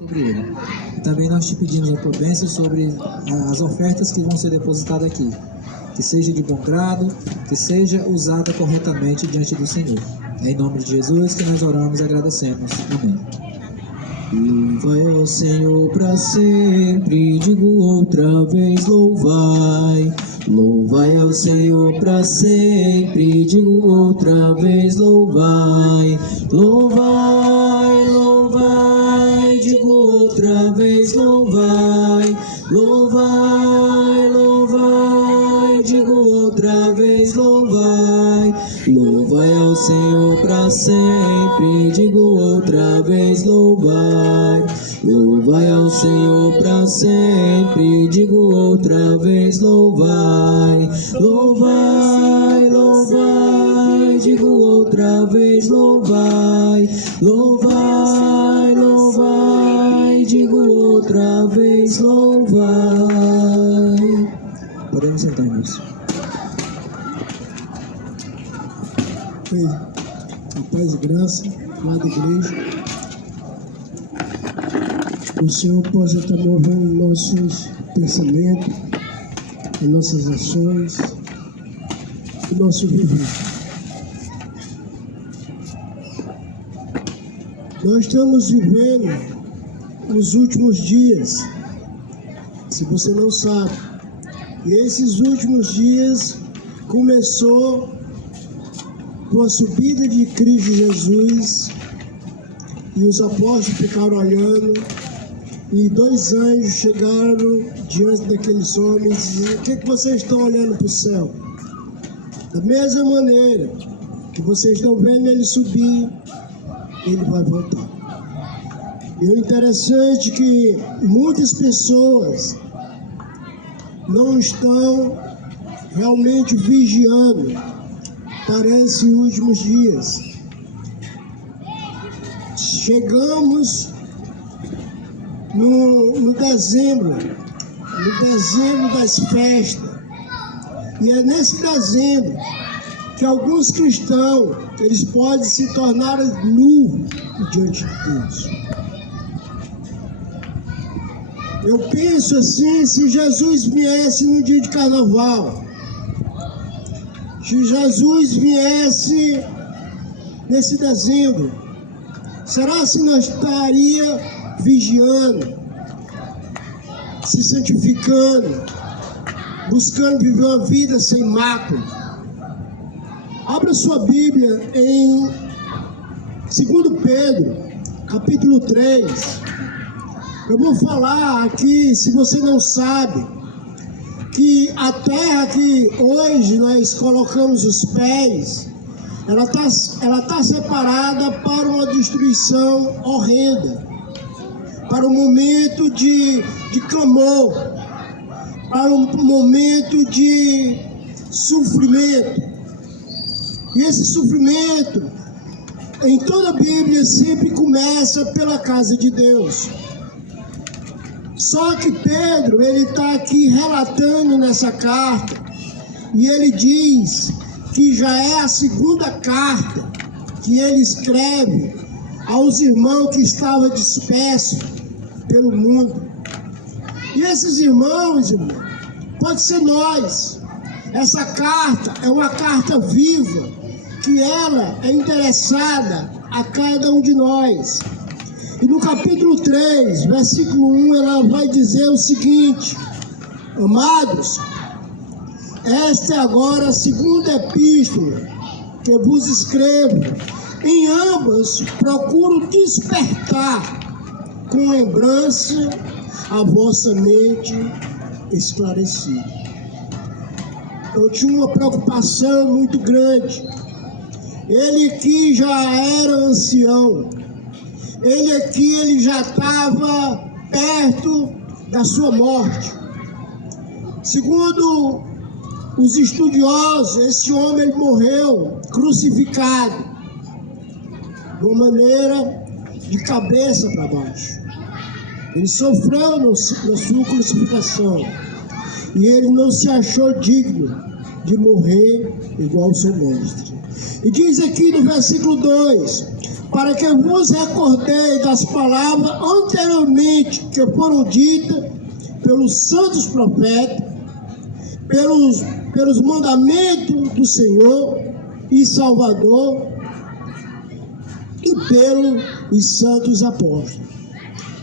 sobre ele. Também nós te pedimos a tua bênção sobre as ofertas que vão ser depositadas aqui. Que seja de bom grado, que seja usada corretamente diante do Senhor. É em nome de Jesus que nós oramos e agradecemos. Amém. Louvai ao Senhor para sempre, digo outra vez, louvai. Louvai ao Senhor para sempre, digo outra vez, louvai. Louvai, louvai, digo outra vez, louvai. Louvai, louvai, digo outra vez, louvai. Louvai ao Senhor para sempre, digo outra vez, louvai. Louvai ao Senhor para sempre, digo outra vez, louvai. Louvai, louvai, digo outra vez, louvai. Louvai, louvai, digo outra vez, louvai. Podemos sentar, irmãos. A paz e graça, lá da igreja. O Senhor possa estar movendo nossos pensamentos, as nossas ações, o nosso viver. Nós estamos vivendo os últimos dias, se você não sabe. E esses últimos dias começou com a subida de Cristo Jesus, e os apóstolos ficaram olhando, e dois anjos chegaram diante daqueles homens e disseram: o que vocês estão olhando para o céu? Da mesma maneira que vocês estão vendo ele subir, ele vai voltar. E o interessante é que muitas pessoas não estão realmente vigiando para esses últimos dias. Chegamos no dezembro das festas, e é nesse dezembro que alguns cristãos eles podem se tornar nus diante de Deus. Eu penso assim: se Jesus viesse no dia de carnaval, se Jesus viesse nesse dezembro, será que nós estaríamos vigiando, se santificando, buscando viver uma vida sem mácula? Abra sua Bíblia em 2 Pedro, capítulo 3. Eu vou falar aqui, se você não sabe, que a terra que hoje nós colocamos os pés, ela tá separada para uma destruição horrenda, para um momento de clamor, para um momento de sofrimento. E esse sofrimento, em toda a Bíblia, sempre começa pela casa de Deus. Só que Pedro, ele está aqui relatando nessa carta, e ele diz que já é a segunda carta que ele escreve aos irmãos que estavam dispersos pelo mundo. E esses irmãos, pode ser nós. Essa carta é uma carta viva, que ela é interessada a cada um de nós. E no capítulo 3, versículo 1, ela vai dizer o seguinte: amados, esta é agora a segunda epístola que vos escrevo. Em ambas procuro despertar com lembrança a vossa mente esclarecida. Eu tinha uma preocupação muito grande. Ele aqui já era ancião. Ele aqui já estava perto da sua morte. Segundo os estudiosos, esse homem ele morreu crucificado, de uma maneira de cabeça para baixo. Ele sofreu na sua crucificação, e ele não se achou digno de morrer igual o seu mestre. E diz aqui no versículo 2: para que vos recordei das palavras anteriormente que foram ditas pelos santos profetas, pelos mandamentos do Senhor e Salvador e pelos santos apóstolos.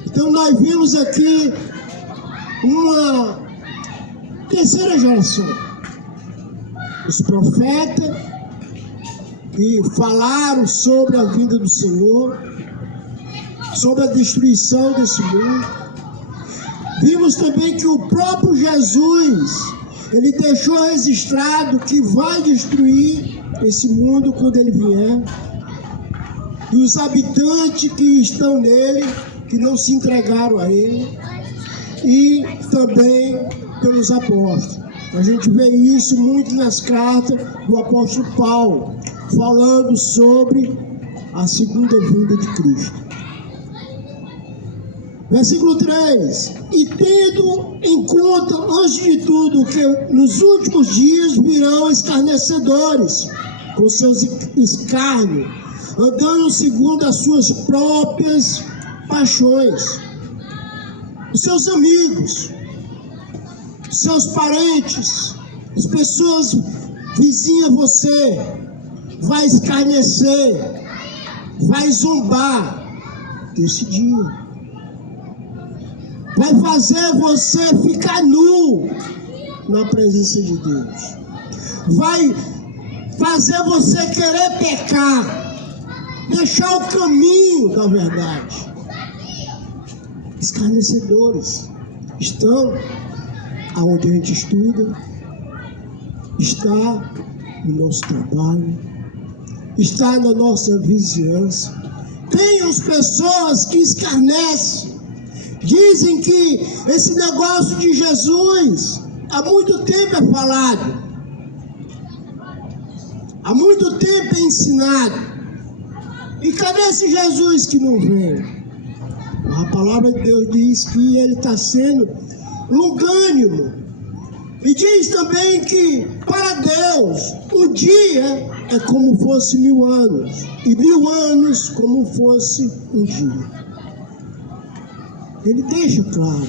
Então nós vimos aqui uma terceira geração. Os profetas que falaram sobre a vinda do Senhor, sobre a destruição desse mundo. Vimos também que o próprio Jesus, ele deixou registrado que vai destruir esse mundo quando ele vier. E os habitantes que estão nele, que não se entregaram a ele, e também pelos apóstolos. A gente vê isso muito nas cartas do apóstolo Paulo, falando sobre a segunda vinda de Cristo. Versículo 3: e tendo em conta, antes de tudo, que nos últimos dias virão escarnecedores, com seus escárnios, andando segundo as suas próprias paixões. Os seus amigos, os seus parentes, as pessoas vizinhas a você, vai escarnecer, vai zombar desse dia. Vai fazer você ficar nu na presença de Deus. Vai fazer você querer pecar, deixar o caminho da verdade. Escarnecedores estão aonde a gente estuda, está no nosso trabalho, está na nossa vizinhança. Tem as pessoas que escarnecem, dizem que esse negócio de Jesus há muito tempo é falado, há muito tempo é ensinado. E cadê esse Jesus que não vem? A palavra de Deus diz que ele está sendo longânimo. E diz também que para Deus um dia é como fosse 1000 anos, e 1000 anos como fosse um dia. Ele deixa claro.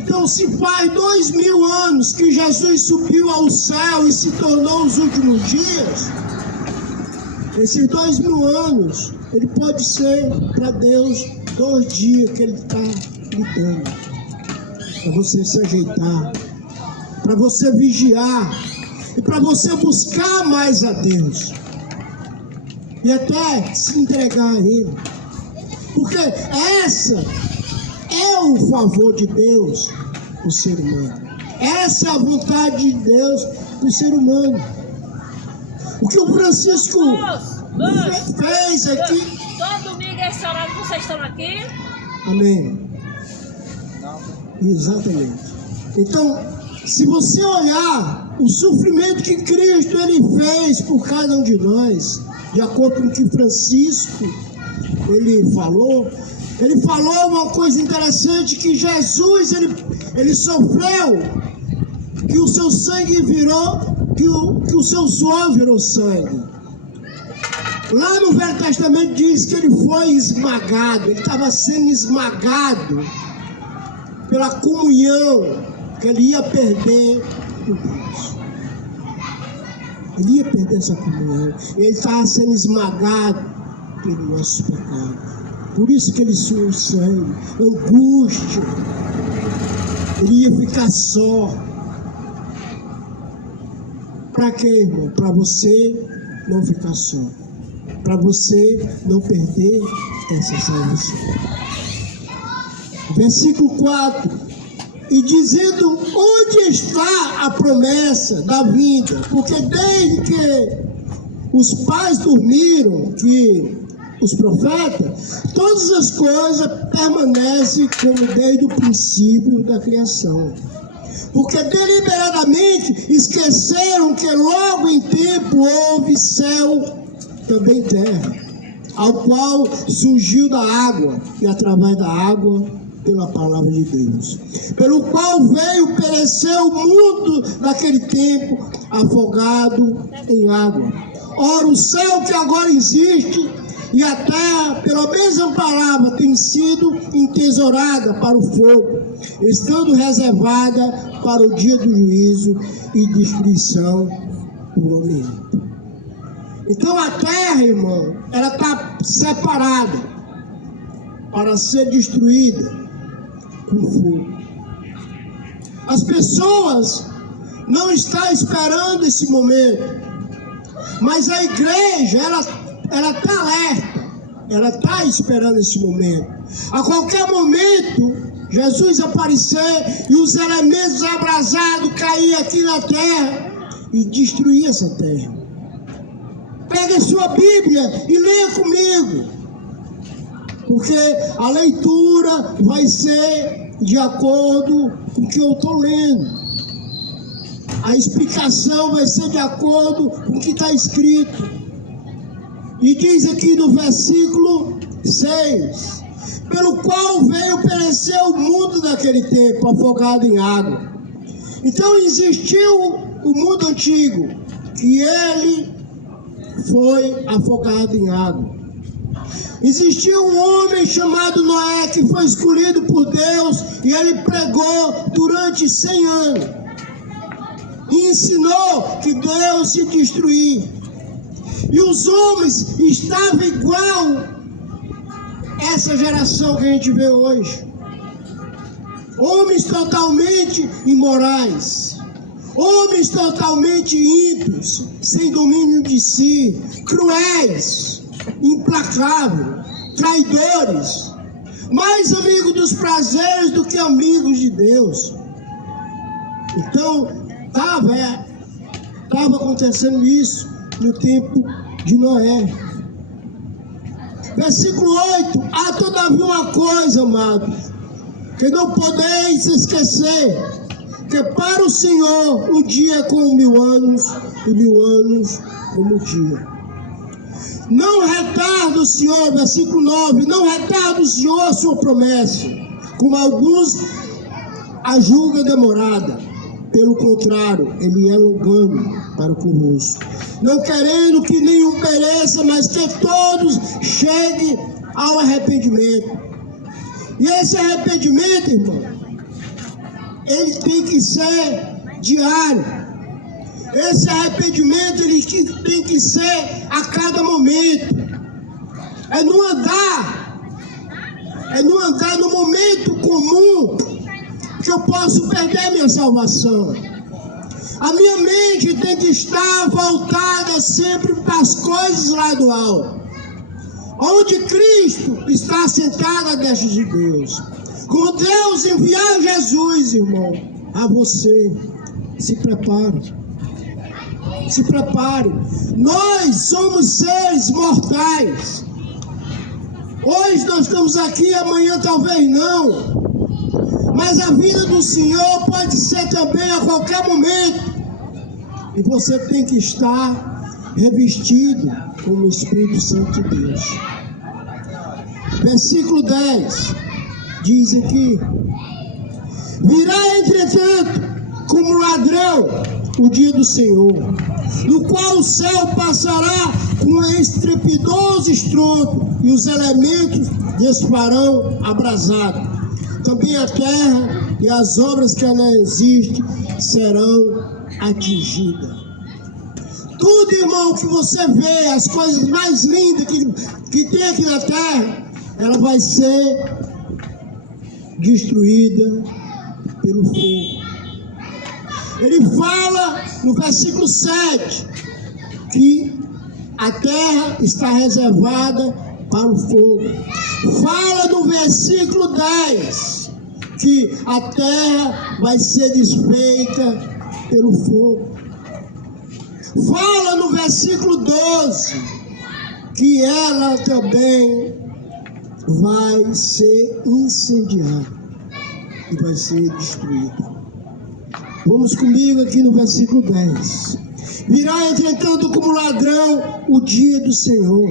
Então, se faz 2000 anos que Jesus subiu ao céu e se tornou os últimos dias, esses 2000 anos, ele pode ser para Deus 2 dias que ele está gritando, para você se ajeitar, para você vigiar e para você buscar mais a Deus e até se entregar a Ele, porque essa é o favor de Deus para o ser humano, essa é a vontade de Deus para o ser humano. O que o Francisco fez aqui. Todo domingo é esse horário que vocês estão aqui? Amém. Exatamente. Então, se você olhar o sofrimento que Cristo ele fez por cada um de nós, de acordo com o que Francisco ele falou uma coisa interessante, que Jesus ele sofreu, que o seu sangue virou, que o seu suor virou sangue. Lá no Velho Testamento diz que ele foi esmagado, ele estava sendo esmagado pela comunhão que ele ia perder com Deus. Ele ia perder essa comunhão, ele estava sendo esmagado pelo nosso pecado. Por isso que ele suou sangue, angústia. Ele ia ficar só. Para quê, irmão? Para você não ficar só. Para você não perder essa salvação. Versículo 4. E dizendo onde está a promessa da vinda, porque desde que os pais dormiram, que os profetas, todas as coisas permanecem como desde o princípio da criação. Porque deliberadamente esqueceram que logo em tempo houve céu, também terra, ao qual surgiu da água, e através da água, pela palavra de Deus, pelo qual veio perecer o mundo naquele tempo, afogado em água. Ora, o céu que agora existe e a terra, pela mesma palavra, tem sido entesourada para o fogo, estando reservada para o dia do juízo e destruição do homem. Então a terra, irmão, ela está separada para ser destruída com fogo. As pessoas não estão esperando esse momento, mas a igreja, ela está alerta, ela está esperando esse momento. A qualquer momento, Jesus aparecer e os elementos abrasados cair aqui na terra e destruir essa terra. Pegue a sua Bíblia e leia comigo, porque a leitura vai ser de acordo com o que eu estou lendo. A explicação vai ser de acordo com o que está escrito. E diz aqui no versículo 6, pelo qual veio perecer o mundo naquele tempo, afogado em água. Então existiu o mundo antigo, que ele foi afogado em água. Existiu um homem chamado Noé, que foi escolhido por Deus, e ele pregou durante 100 anos. E ensinou que Deus se destruir. E os homens estavam igual essa geração que a gente vê hoje. Homens totalmente imorais. Homens totalmente ímpios, sem domínio de si, cruéis, implacáveis, traidores, mais amigos dos prazeres do que amigos de Deus. Então, estava acontecendo isso no tempo de Noé. Versículo 8, há todavia uma coisa, amados, que não podeis esquecer, que para o Senhor um dia é como 1000 anos, e 1000 anos como um dia. Não retarda o Senhor, versículo 9, não retarda o Senhor a sua promessa, como alguns a julga demorada. Pelo contrário, ele é longânimo para conosco, não querendo que nenhum pereça, mas que todos cheguem ao arrependimento. E esse arrependimento, irmão, ele tem que ser diário. Esse arrependimento ele tem que ser a cada momento. É não andar no momento comum que eu posso perder minha salvação. A minha mente tem que estar voltada sempre para as coisas lá do alto, onde Cristo está sentado à destra de Deus. Quando Deus enviar Jesus, irmão, a você, se prepare. Se prepare. Nós somos seres mortais. Hoje nós estamos aqui, amanhã talvez não. Mas a vida do Senhor pode ser também a qualquer momento. E você tem que estar revestido com o Espírito Santo de Deus. Versículo 10 diz aqui: virá entretanto como ladrão o dia do Senhor, no qual o céu passará com estrepidoso estrondo e os elementos desfarão abrasados. Também a terra e as obras que ela existe serão atingidas. Tudo, irmão, que você vê, as coisas mais lindas que tem aqui na terra, ela vai ser destruída pelo fogo. Ele fala no versículo 7 que a terra está reservada para o fogo. Fala no versículo 10 que a terra vai ser desfeita pelo fogo. Fala no versículo 12 que ela também vai ser incendiada e vai ser destruída. Vamos comigo aqui no versículo 10. Virá entretanto como ladrão o dia do Senhor.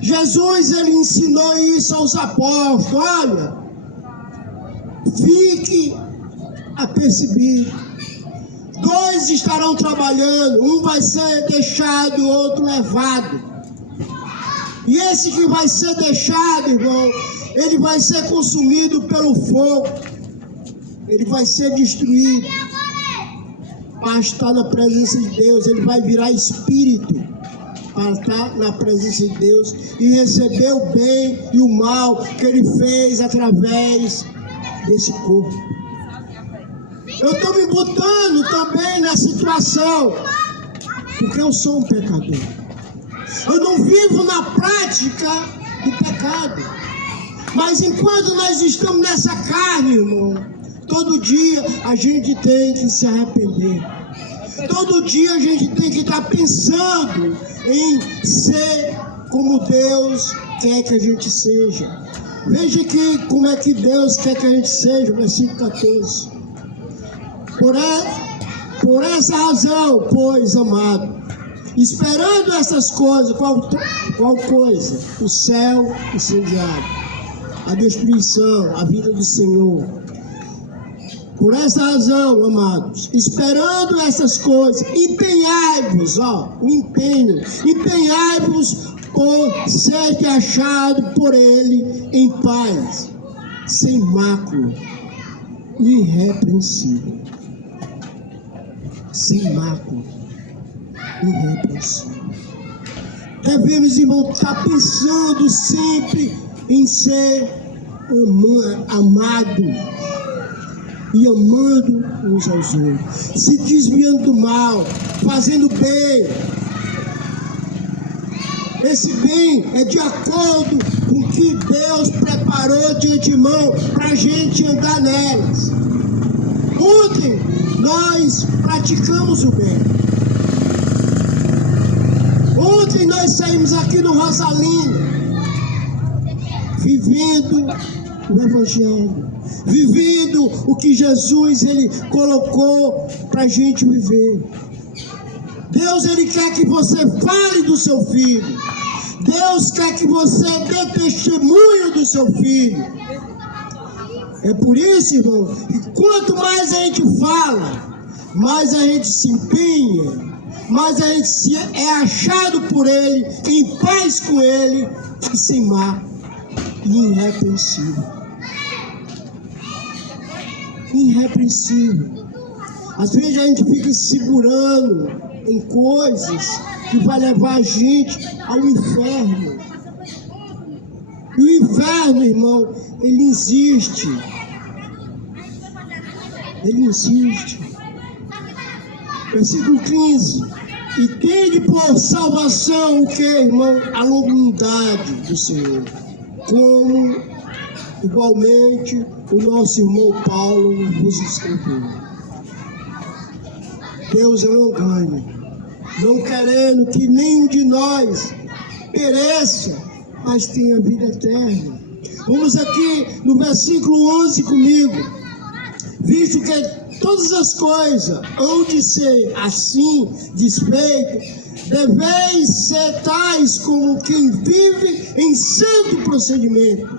Jesus, ele ensinou isso aos apóstolos. Olha, fique apercebido. 2 estarão trabalhando, um vai ser deixado, o outro levado. E esse que vai ser deixado, irmão, ele vai ser consumido pelo fogo. Ele vai ser destruído. Mas está na presença de Deus. Ele vai virar espírito para estar na presença de Deus e receber o bem e o mal que ele fez através desse corpo. Eu estou me botando também na situação, porque eu sou um pecador. Eu não vivo na prática do pecado. Mas enquanto nós estamos nessa carne, irmão, todo dia a gente tem que se arrepender. Todo dia a gente tem que estar pensando em ser como Deus quer que a gente seja. Veja aqui como é que Deus quer que a gente seja, versículo 14. Por essa razão, pois, amado, esperando essas coisas, qual coisa? O céu incendiado, a destruição, a vida do Senhor. Por essa razão, amados, esperando essas coisas, empenhai-vos, o empenho, empenhai-vos por ser achado por Ele em paz, sem mácula, irrepreensível. Sem mácula, irrepreensível. Devemos, irmão, estar pensando sempre em ser amado e amando uns aos outros, se desviando do mal, fazendo bem. Esse bem é de acordo com o que Deus preparou de antemão para a gente andar nelas. Ontem nós praticamos o bem. Ontem nós saímos aqui no Rosalino, vivendo o Evangelho, vivendo o que Jesus ele colocou para a gente viver. Deus ele quer que você fale do seu filho. Deus quer que você dê testemunho do seu filho. É por isso, irmão, que quanto mais a gente fala, mais a gente se empenha, mais a gente é achado por Ele, em paz com Ele, e sem mácula, irrepreensível. Irrepreensível. Às vezes a gente fica se segurando em coisas que vai levar a gente ao inferno. E o inferno, irmão, ele existe. Ele existe. Versículo 15. E tende por salvação o que, irmão? A humildade do Senhor. Como igualmente o nosso irmão Paulo vos escreveu. Deus é um engano, não querendo que nenhum de nós pereça, mas tenha vida eterna. Vamos aqui no versículo 11 comigo. Visto que todas as coisas hão de ser assim desfeitas, deveis ser tais como quem vive em santo procedimento,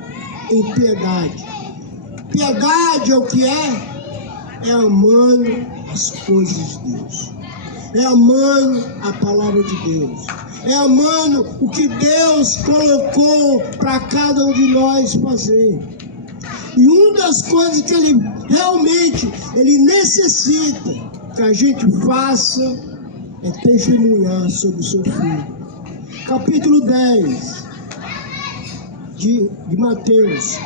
em piedade. Piedade é o que é? É amando as coisas de Deus. É amando a palavra de Deus. É amando o que Deus colocou para cada um de nós fazer. E uma das coisas que Ele realmente necessita que a gente faça é testemunhar sobre o seu filho. Capítulo 10 de Mateus.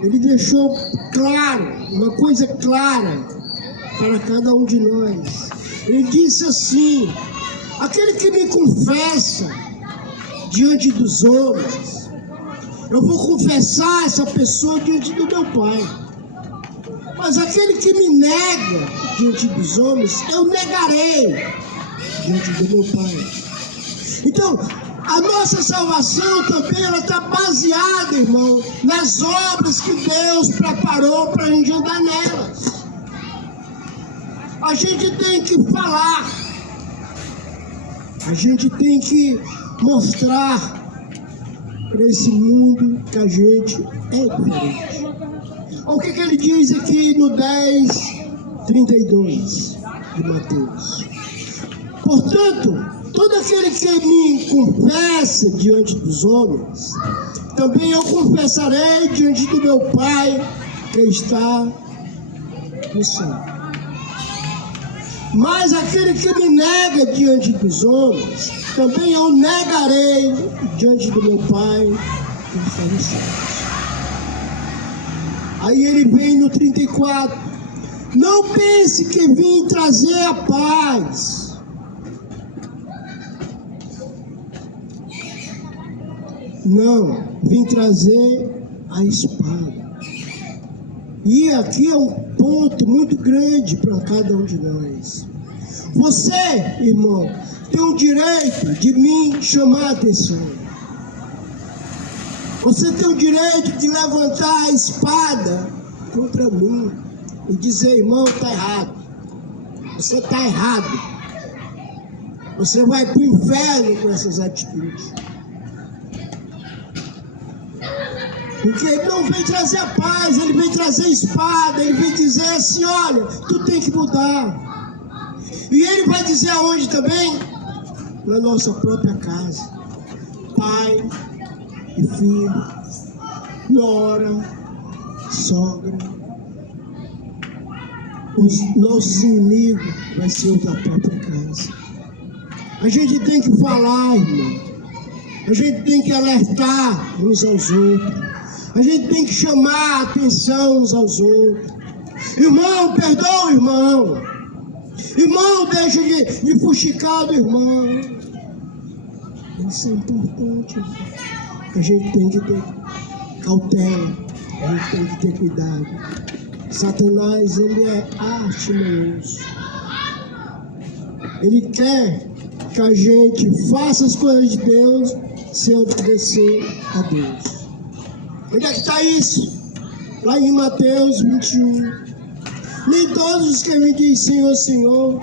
Ele deixou claro, uma coisa clara para cada um de nós. Ele disse assim: aquele que me confessa diante dos homens, eu vou confessar essa pessoa diante do meu Pai. Mas aquele que me nega diante dos homens, eu negarei diante do meu Pai. Então, a nossa salvação também ela está baseada, irmão, nas obras que Deus preparou para a gente andar nelas. A gente tem que falar, a gente tem que mostrar para esse mundo que a gente é diferente. Olha o que ele diz aqui no 10:32 de Mateus. Portanto, todo aquele que me confessa diante dos homens, também eu confessarei diante do meu Pai que está no céu. Mas aquele que me nega diante dos homens, também eu negarei diante do meu Pai que está no céu. Aí ele vem no 34. Não pense que vim trazer a paz. Não, vim trazer a espada. E aqui é um ponto muito grande para cada um de nós. Você, irmão, tem o direito de me chamar a atenção. Você tem o direito de levantar a espada contra mim e dizer, irmão, está errado. Você está errado. Você vai para o inferno com essas atitudes. Porque ele não vem trazer a paz, ele vem trazer a espada, ele vem dizer assim, olha, tu tem que mudar. E ele vai dizer aonde também? Na nossa própria casa. Pai e filho, nora, sogra. Os nossos inimigos vai ser o da própria casa. A gente tem que falar, irmão. A gente tem que alertar uns aos outros. A gente tem que chamar a atenção uns aos outros. Irmão, perdoa o irmão. Irmão, deixa de fuxicar do irmão. Isso é importante. A gente tem que ter cautela. A gente tem que ter cuidado. Satanás, ele é artimanhoso. Ele quer que a gente faça as coisas de Deus sem obedecer a Deus. Onde é que está isso? Lá em Mateus 21. Nem todos os que me dizem Senhor, Senhor,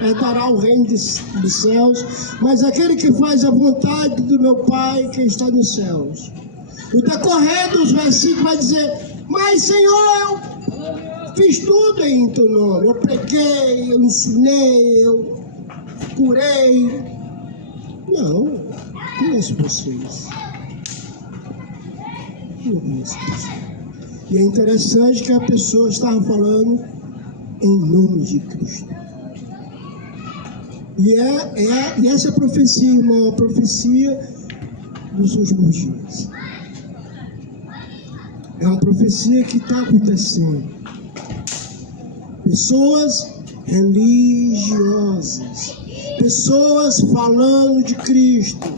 herdará o reino dos céus, mas aquele que faz a vontade do meu Pai que está nos céus. No decorrer dos versículos vai dizer, mas Senhor, eu fiz tudo em teu nome. Eu preguei, eu ensinei, eu curei. Não, conheço vocês. E é interessante que a pessoa estava falando em nome de Cristo. E essa profecia, irmão, a profecia dos últimos dias. É uma profecia que está acontecendo. Pessoas religiosas, pessoas falando de Cristo,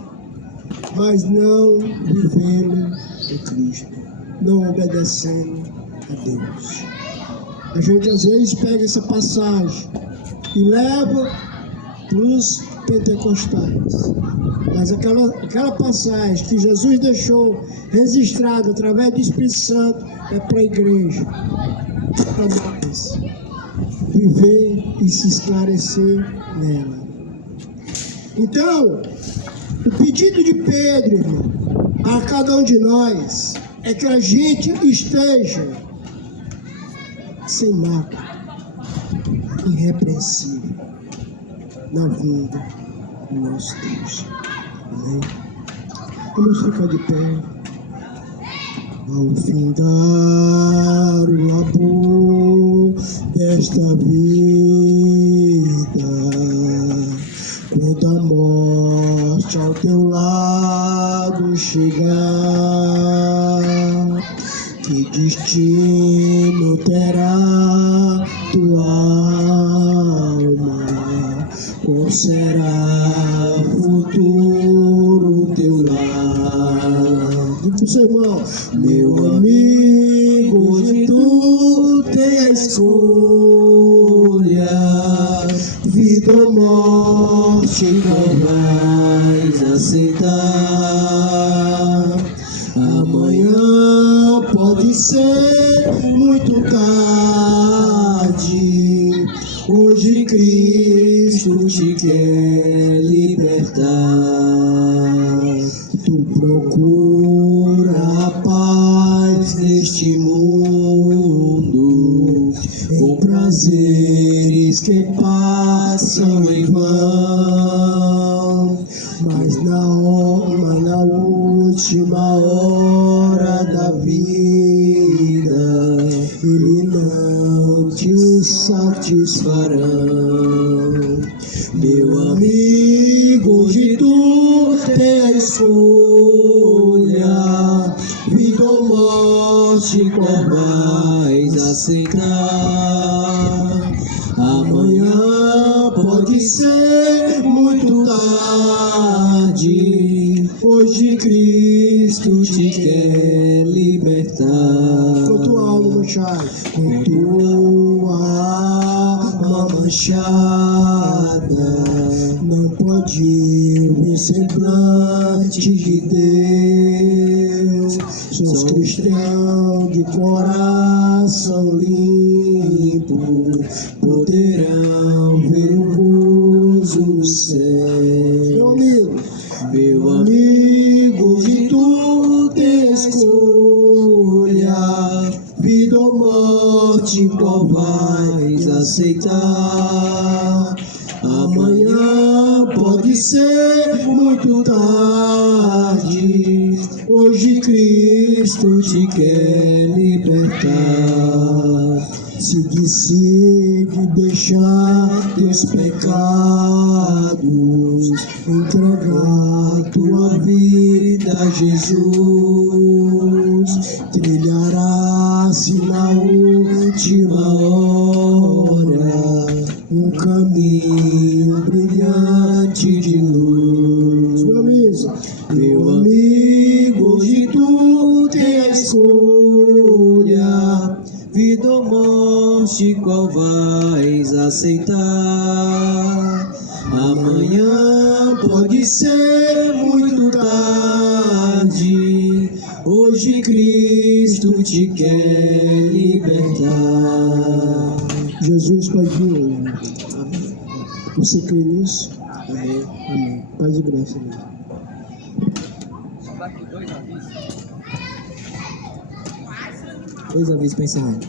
mas não vivendo de Cristo, não obedecendo a Deus. A gente às vezes pega essa passagem e leva para os pentecostais, mas aquela passagem que Jesus deixou registrada através do Espírito Santo é para a igreja, para nós viver e se esclarecer nela. Então, o pedido de Pedro, irmão, a cada um de nós, é que a gente esteja sem mácula, irrepreensível na vida do nosso Deus. Amém? Vamos ficar de pé. Ao findar o labor desta vida, quando a morte ao teu lado chegar, que destino terá tua alma? Qual será o futuro teu lar? Diga pro seu irmão, meu amigo, hoje tu tem a escolha, vida ou morte não vais aceitar. Amanhã pode ser muito tarde, hoje Cristo te quer libertar. Tu procura a paz neste mundo, com prazeres que passam em vão. última hora da vida, ele não te satisfarão. Meu amigo, hoje tu tem a escolha, vida ou morte, qual vais aceitar? Amanhã pode ser muito tarde, hoje Cristo te quer libertar. Com tua alma manchada, com tua alma manchada, não pode ver semblante de Deus. Só os cristãos de coração limpo poderão ver o gozo do céu. Meu amigo, de tu tem escolha, vida ou morte, qual vais aceitar? Amanhã pode ser muito tarde, hoje Cristo te quer libertar. Se decide deixar teus pecados, entregar tua vida a Jesus, trilhará-se na última hora um caminho brilhante de luz. Meu amigo, hoje tu tem a escolha, vida ou morte, qual vais aceitar? Amanhã pode ser muito tarde, hoje Cristo te quer libertar. Jesus vai vir hoje. Amém. Você crê nisso? Amém. Amém. Paz e graça. Amém. Dois avisos para encerrar.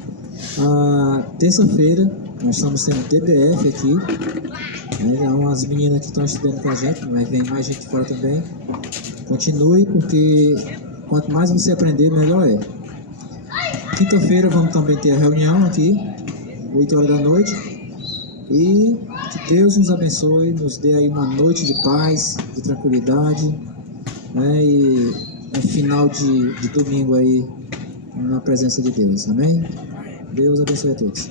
Terça-feira nós estamos tendo TDF aqui. As meninas que estão estudando com a gente, mas vem mais gente fora também. Continue, porque quanto mais você aprender, melhor é. Quinta-feira vamos também ter a reunião aqui, 8 horas da noite. E que Deus nos abençoe, nos dê aí uma noite de paz, de tranquilidade, né? E um final de domingo aí na presença de Deus. Amém? Deus abençoe a todos.